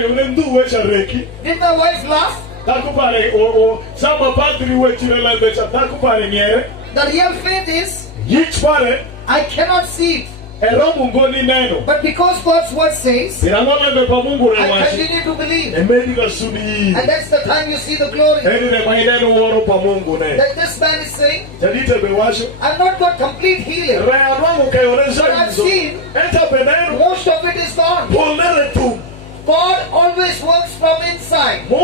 Did my wife laugh? The real faith is I cannot see it. But because God's word says, I continue to believe. And that's the time you see the glory. That this man is saying, I've not got complete healing. But I've seen most of it is gone. God always works from inside. We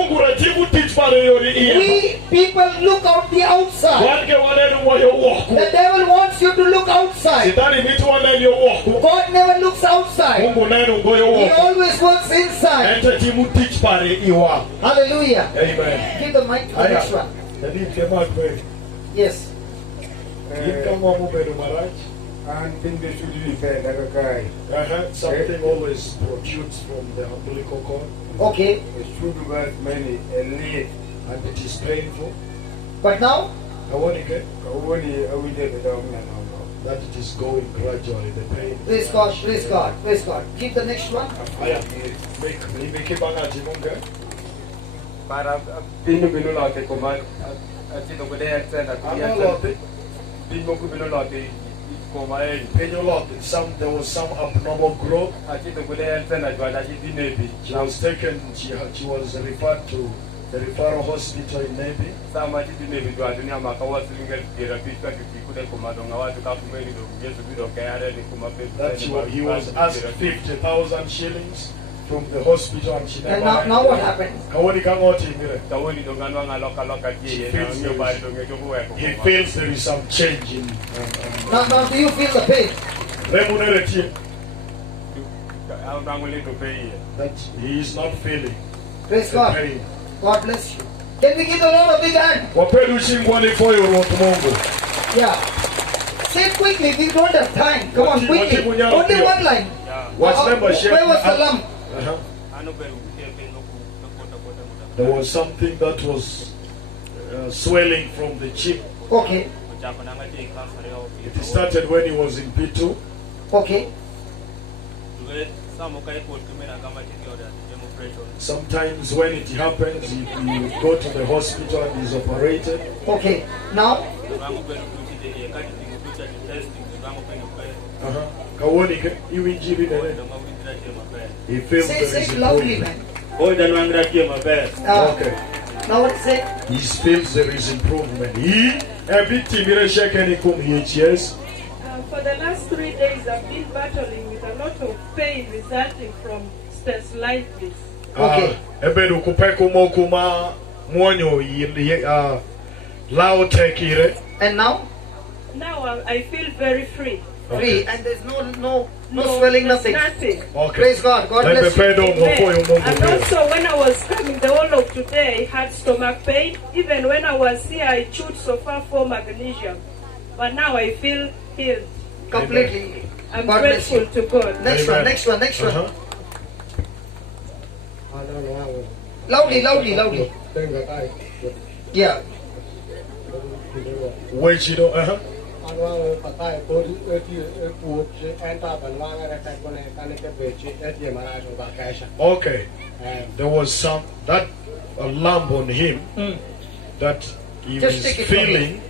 people look out the outside. The devil wants you to look outside. God never looks outside. He always works inside. Hallelujah. Amen. Give the mic to the next one. Yes. And think they should be something always protrudes from the umbilical cord. Okay. It should be many elite and it is painful. But now? That it is going gradually, the pain. Praise God, praise God, praise God. Keep the next one. There was some abnormal growth. She was taken, she was referred to the referral hospital in Navy. He was asked 50,000 shillings from the hospital and she never. And now what happened? He feels there is some change in. Now do you feel the pain? That he is not feeling. Praise God. Pain. God bless you. Can we give the Lord a big hand? Yeah. Say it quickly. We don't have time. Come on, quickly. Only one line. Where was the lump? There was something that was swelling from the cheek. Okay. It started when he was in P2. Okay. Sometimes when it happens, you go to the hospital and he's operated. Okay. Now? He feels say it loudly, man. Okay. Now what say? He feels there is improvement. For the last 3 days, I've been battling with a lot of pain resulting from tonsillitis. Okay. And now? Now I feel very free. Free, and there's no swelling, nothing. Nothing. Okay. Praise God. God bless you. And also when I was coming the whole of today, I had stomach pain. Even when I was here, I chewed so far for magnesium. But now I feel healed. Completely. I'm God grateful to God. Next one. Loudly. Yeah. Wait, you know, Okay. There was that lump on him that he was feeling.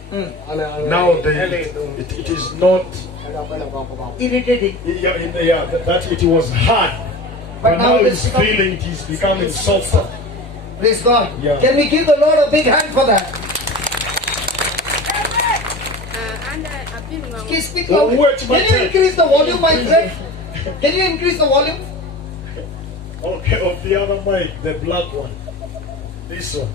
Now it is not irritating. Yeah, that it was hard. But now he's feeling it is becoming softer. Praise God. Yeah. Can we give the Lord a big hand for that? Can you speak loudly? Can you increase the volume, my friend? Can you increase the volume? Okay, of the other mic, the black one. This one.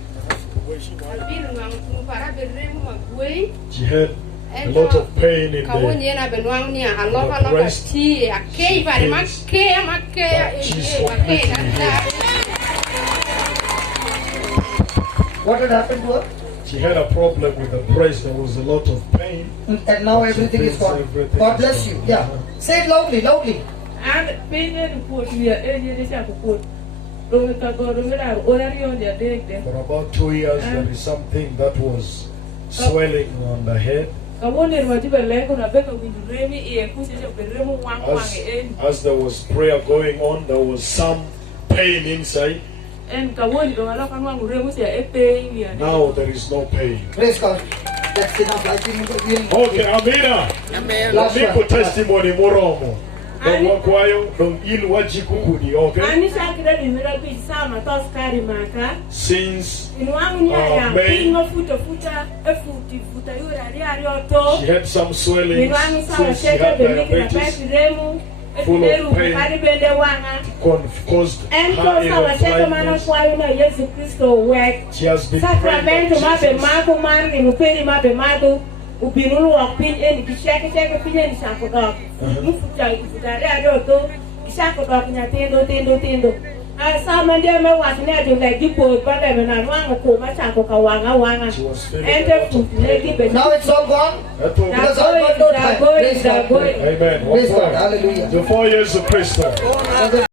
She had a lot of pain in the breast. What had happened to her? She had a problem with the breast. There was a lot of pain. And now everything is gone. God bless you. Yeah. Say it loudly. For about 2 years, there is something that was swelling on the head. As there was prayer going on, there was some pain inside. Now there is no pain. Praise God. That's enough. I think we'll. Okay, Amina. Last Niko one. testimony moromo. Don't walk while, don't ill wajikukudi, okay? Since May, she had some swelling since she had diabetes, full of pain, caused her earthritis. She has been praying Jesus. Upinulu wapin en kishake pinye nishakodoka mufuta adoto kishakodoka nyatendo sama ndio mewatine ati like people pale na wangu ko machako kawanga ente futi. Now it's all gone. Because all got no time. Praise God. Amen. Praise God. Hallelujah. The 4 years of Christ.